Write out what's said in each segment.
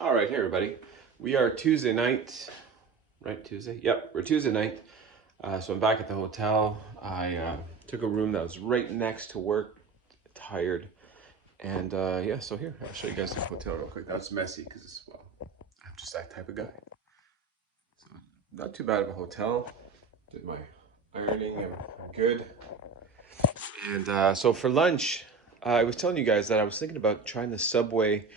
All right, hey everybody. We are Tuesday night, right? Tuesday? Yep, we're Tuesday night. So I'm back at the hotel. I took a room that was right next to work, tired. And yeah, so here, I'll show you guys the hotel real quick. That's messy because, well, I'm just that type of guy. So not too bad of a hotel. Did my ironing, I'm good. And so for lunch, I was telling you guys that I was thinking about trying the Subway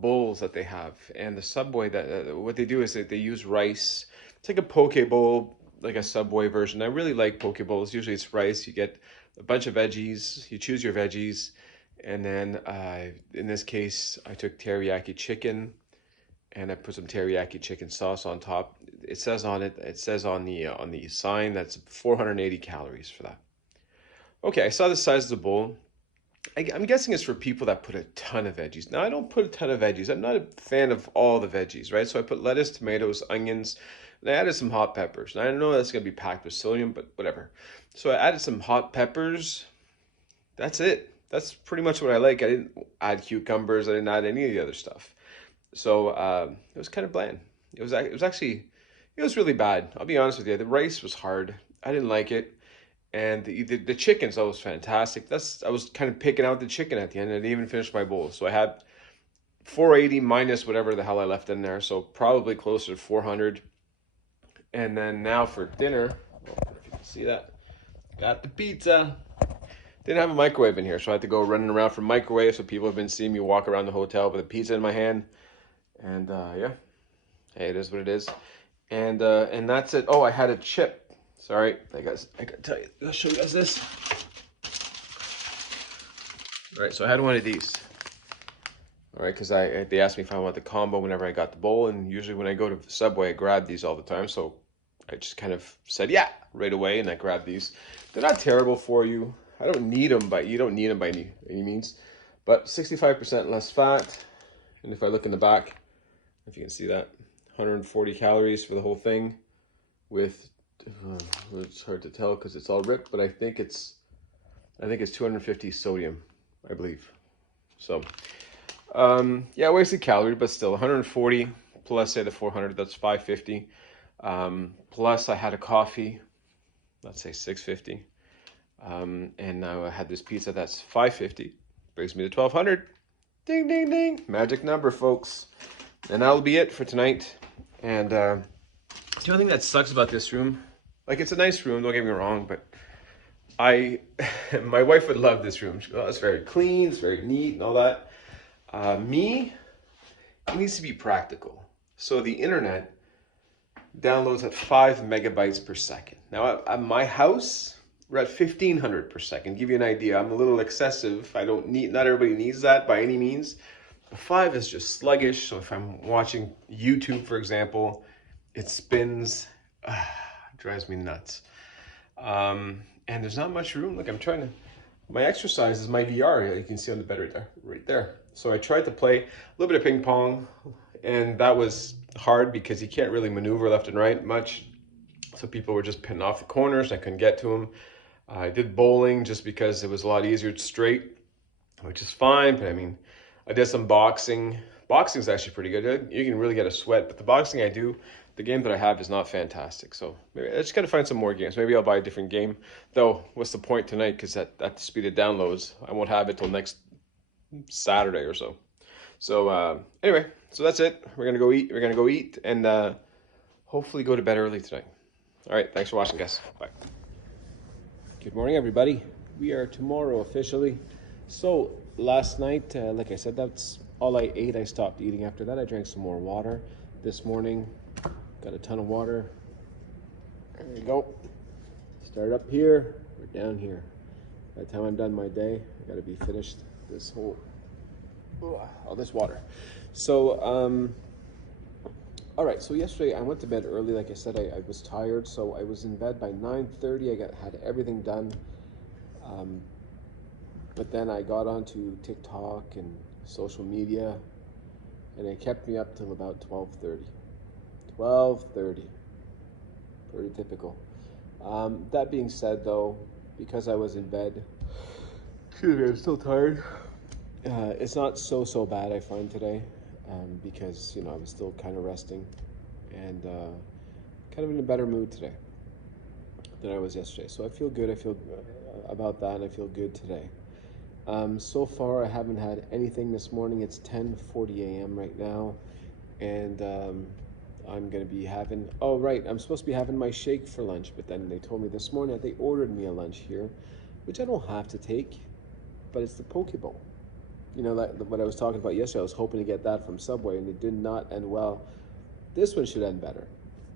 bowls that they have. And the Subway, that what they do is that they use rice. It's like a poke bowl, like a Subway version. I really like poke bowls. Usually it's rice. You get a bunch of veggies. You choose your veggies. And then in this case, I took teriyaki chicken and I put some teriyaki chicken sauce on top. It says on it, it says on the sign that's 480 calories for that. Okay, I saw the size of the bowl. I'm guessing it's for people that put a ton of veggies. Now, I don't put a ton of veggies. I'm not a fan of all the veggies, right? So I put lettuce, tomatoes, onions, and I added some hot peppers. And I know that's going to be packed with sodium, but whatever. So I added some hot peppers. That's it. That's pretty much what I like. I didn't add cucumbers. I didn't add any of the other stuff. So it was kind of bland. It was really bad. I'll be honest with you. The rice was hard. I didn't like it. And the chicken's always fantastic. I was kind of picking out the chicken at the end. I didn't even finish my bowl. So I had 480 minus whatever the hell I left in there. So probably closer to 400. And then now for dinner, I don't know if you can see that. Got the pizza. Didn't have a microwave in here, so I had to go running around for microwave. So people have been seeing me walk around the hotel with a pizza in my hand. And yeah, hey, it is what it is. And that's it. Oh, I had a chip. Sorry, I gotta tell you, I'll show you guys this. All right, so I had one of these. All right, because they asked me if I want the combo whenever I got the bowl, and usually when I go to Subway, I grab these all the time. So I just kind of said yeah right away, and I grabbed these. They're not terrible for you. I don't need them, but you don't need them by any means. But 65% less fat, and if I look in the back, if you can see that, 140 calories for the whole thing, with it's hard to tell because it's all ripped, but I think it's 250 sodium, I believe. So yeah, wasted calorie, but still 140 plus say the 400, that's 550. Plus I had a coffee, let's say 650. And now I had this pizza that's 550, brings me to 1200. Ding ding ding, magic number, folks. And that'll be it for tonight. And the only thing that sucks about this room, like, it's a nice room, don't get me wrong, but my wife would love this room. She goes, oh, it's very clean, it's very neat and all that. Me, it needs to be practical. So the internet downloads at 5 megabytes per second. Now at my house, we're at 1500 per second. Give you an idea, I'm a little excessive. Not everybody needs that by any means. 5 is just sluggish. So if I'm watching YouTube, for example, it spins. Drives me nuts. And there's not much room. Look, my exercise is my VR. You can see on the bed right there. So I tried to play a little bit of ping pong, and that was hard because you can't really maneuver left and right much. So people were just pinning off the corners. I couldn't get to them. I did bowling just because it was a lot easier straight, which is fine. But I mean, I did some boxing. Boxing is actually pretty good. You can really get a sweat, but the boxing I do, the game that I have is not fantastic. So maybe I just got to find some more games. Maybe I'll buy a different game. Though, what's the point tonight? Because at the speed it downloads, I won't have it till next Saturday or so. So anyway, so that's it. We're gonna go eat. We're gonna go eat and hopefully go to bed early tonight. All right, thanks for watching, guys. Bye. Good morning, everybody. We are tomorrow officially. So last night, like I said, that's all I ate. I stopped eating after that. I drank some more water. This morning, got a ton of water. There we go. Start up here, or down here. By the time I'm done my day, I gotta be finished this all this water. So, all right, so yesterday I went to bed early. Like I said, I was tired, so I was in bed by 9:30. Had everything done. But then I got onto TikTok and social media, and it kept me up till about 12:30. 12:30. Pretty typical. That being said, though, because I was in bed, excuse me, I'm still tired. It's not so bad, I find, today. because, you know, I was still kind of resting and kind of in a better mood today than I was yesterday. So I feel good. I feel about that, and I feel good today. So far, I haven't had anything this morning. It's 10:40 a.m. right now, and I'm gonna be having. Oh, right, I'm supposed to be having my shake for lunch, but then they told me this morning that they ordered me a lunch here, which I don't have to take, but it's the poke bowl. You know, that what I was talking about yesterday. I was hoping to get that from Subway, and it did not end well. This one should end better.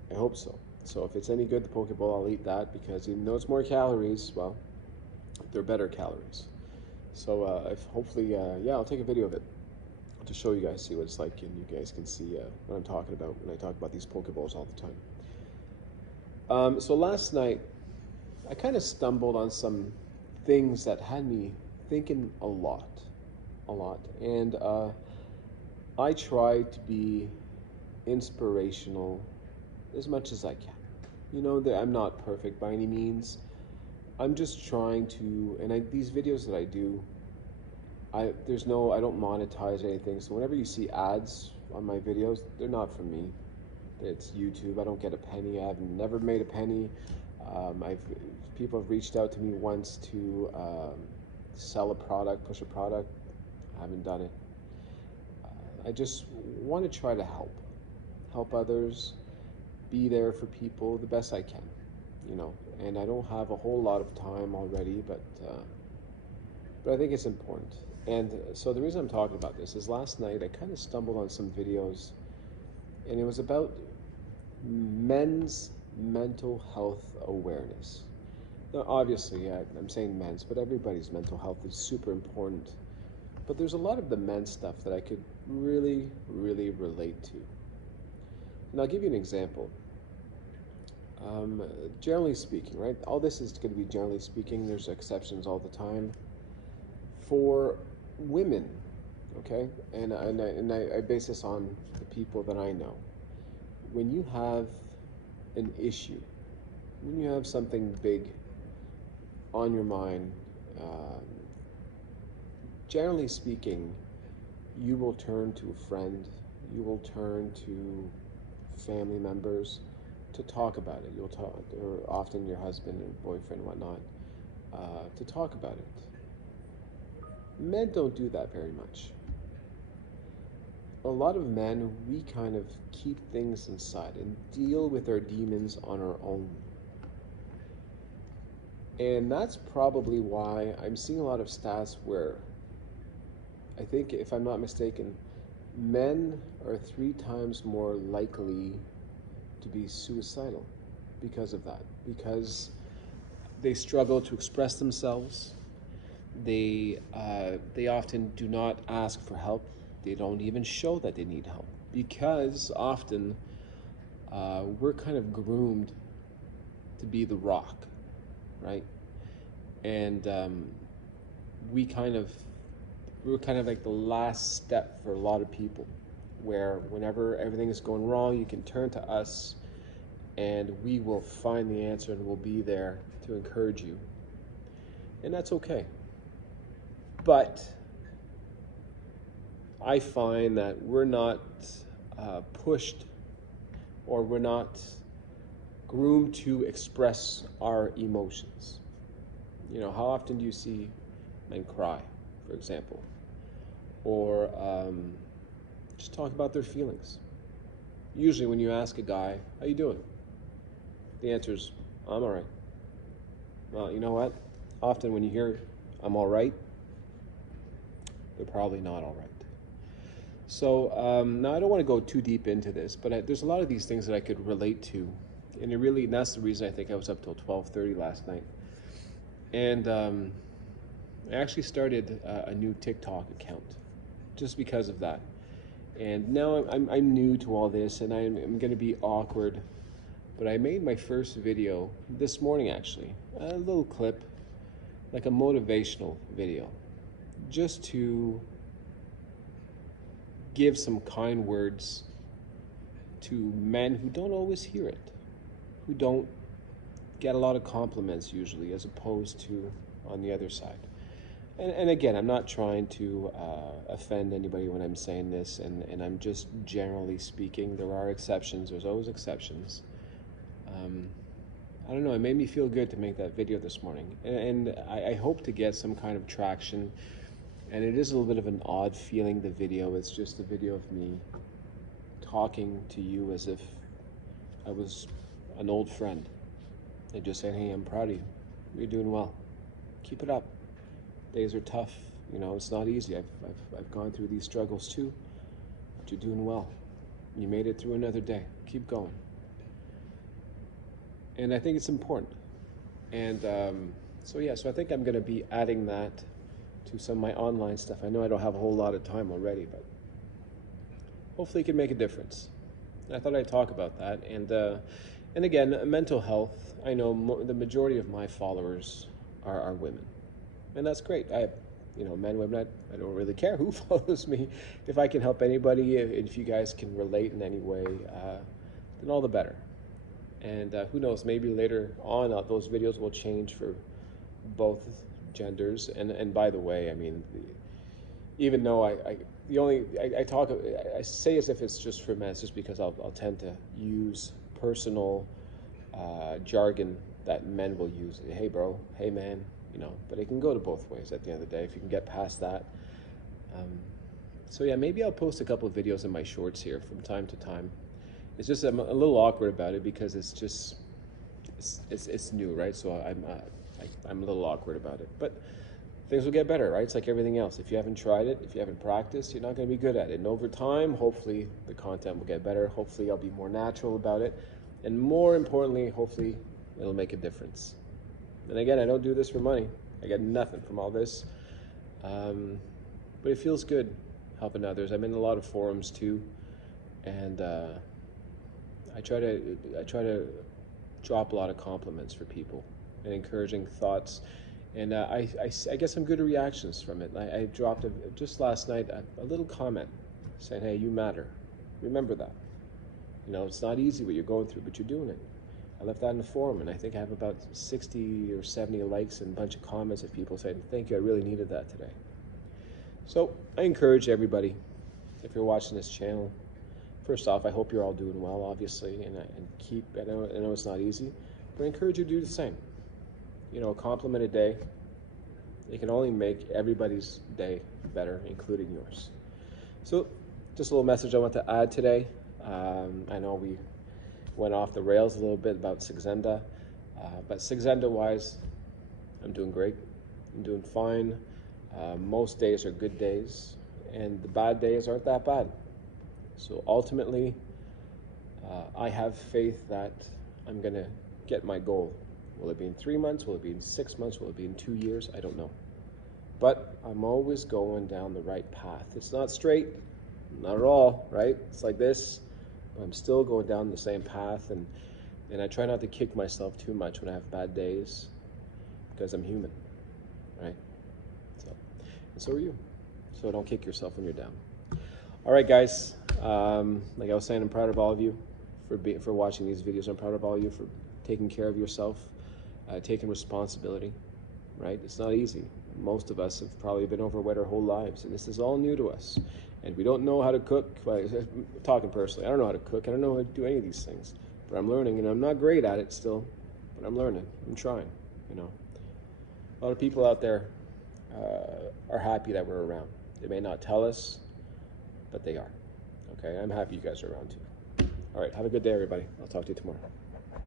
I hope so. So if it's any good, the poke bowl, I'll eat that, because even though it's more calories, well, they're better calories. So if hopefully, yeah, I'll take a video of it to show you guys, see what it's like, and you guys can see what I'm talking about when I talk about these poke bowls all the time. So last night, I kind of stumbled on some things that had me thinking a lot. And I try to be inspirational as much as I can. You know, that I'm not perfect by any means. I'm just trying to, and these videos that I do, I don't monetize anything. So whenever you see ads on my videos, they're not from me. It's YouTube. I don't get a penny. I've never made a penny. People have reached out to me once to sell a product, push a product. I haven't done it. I just want to try to help others, be there for people the best I can, you know. And I don't have a whole lot of time already, but I think it's important. And so the reason I'm talking about this is last night I kind of stumbled on some videos, and it was about men's mental health awareness. Now, obviously, I'm saying men's, but everybody's mental health is super important. But there's a lot of the men's stuff that I could really, really relate to. And I'll give you an example. Generally speaking, right? All this is going to be generally speaking. There's exceptions all the time. For women, okay? And I base this on the people that I know. When you have an issue, when you have something big on your mind, generally speaking, you will turn to a friend, you will turn to family members to talk about it. You'll talk, or often your husband or boyfriend, whatnot, to talk about it. Men don't do that very much. A lot of men, we kind of keep things inside and deal with our demons on our own. And that's probably why I'm seeing a lot of stats where I think, if I'm not mistaken, men are 3 times more likely to be suicidal because of that. Because they struggle to express themselves. They often do not ask for help. They don't even show that they need help, because often we're kind of groomed to be the rock, right? And we're kind of like the last step for a lot of people, where whenever everything is going wrong, you can turn to us and we will find the answer and we'll be there to encourage you. And that's okay. But I find that we're not pushed, or we're not groomed to express our emotions. You know, how often do you see men cry, for example, or just talk about their feelings? Usually when you ask a guy, how you doing? The answer is, I'm all right. Well, you know what? Often when you hear, I'm all right, they're probably not all right. So now I don't want to go too deep into this, but there's a lot of these things that I could relate to. And that's the reason I think I was up till 12:30 last night. And I actually started a new TikTok account just because of that. And now I'm new to all this, and I'm going to be awkward. But I made my first video this morning, actually. A little clip, like a motivational video, just to give some kind words to men who don't always hear it, who don't get a lot of compliments usually, as opposed to on the other side. And again, I'm not trying to offend anybody when I'm saying this, and I'm just generally speaking. There are exceptions. There's always exceptions. Um, I don't know. It made me feel good to make that video this morning, and I hope to get some kind of traction. And it is a little bit of an odd feeling. The video. It's just a video of me talking to you as if I was an old friend, and just saying, "Hey, I'm proud of you. You're doing well. Keep it up. Days are tough. You know, it's not easy. I've gone through these struggles too, but you're doing well. You made it through another day. Keep going." And I think it's important. And so I think I'm going to be adding that to some of my online stuff. I know I don't have a whole lot of time already, but hopefully it can make a difference. And I thought I'd talk about that. And again, mental health. I know the majority of my followers are women, and that's great. Men, women. I don't really care who follows me. If I can help anybody, if you guys can relate in any way, then all the better. And who knows? Maybe later on, those videos will change for both genders. And by the way, I mean, even though I say as if it's just for men, it's just because I'll tend to use personal jargon that men will use. Hey, bro. Hey, man. You know, but it can go to both ways at the end of the day if you can get past that. Maybe I'll post a couple of videos in my shorts here from time to time. It's just I'm a little awkward about it because it's new, right? So I'm a little awkward about it, but things will get better, right? It's like everything else. If you haven't tried it, if you haven't practiced, you're not going to be good at it. And over time, hopefully the content will get better. Hopefully I'll be more natural about it, and more importantly, hopefully it'll make a difference. And again, I don't do this for money. I get nothing from all this. But it feels good helping others. I'm in a lot of forums too. And I try to drop a lot of compliments for people and encouraging thoughts. And I get some good reactions from it. I dropped, just last night, a little comment saying, "Hey, you matter. Remember that. You know, it's not easy what you're going through, but you're doing it." I left that in the forum, and I think I have about 60 or 70 likes and a bunch of comments of people saying, "Thank you, I really needed that today." So I encourage everybody, if you're watching this channel, first off, I hope you're all doing well, obviously, and I know it's not easy, but I encourage you to do the same. You know, a compliment a day, it can only make everybody's day better, including yours. So just a little message I want to add today. I know we went off the rails a little bit about Saxenda, but Saxenda-wise, I'm doing great. I'm doing fine. Most days are good days, and the bad days aren't that bad. So ultimately, I have faith that I'm going to get my goal. Will it be in 3 months? Will it be in 6 months? Will it be in 2 years? I don't know. But I'm always going down the right path. It's not straight, not at all, right? It's like this. I'm still going down the same path, and I try not to kick myself too much when I have bad days, because I'm human, right? And so are you. So don't kick yourself when you're down. All right, guys. Like I was saying, I'm proud of all of you for watching these videos. I'm proud of all of you for taking care of yourself, taking responsibility, right? It's not easy. Most of us have probably been overweight our whole lives, and this is all new to us. And we don't know how to cook. Well, talking personally, I don't know how to cook. I don't know how to do any of these things, but I'm learning, and I'm not great at it still, but I'm learning. I'm trying, you know. A lot of people out there are happy that we're around. They may not tell us, but they are. Okay, I'm happy you guys are around too. All right, have a good day, everybody. I'll talk to you tomorrow.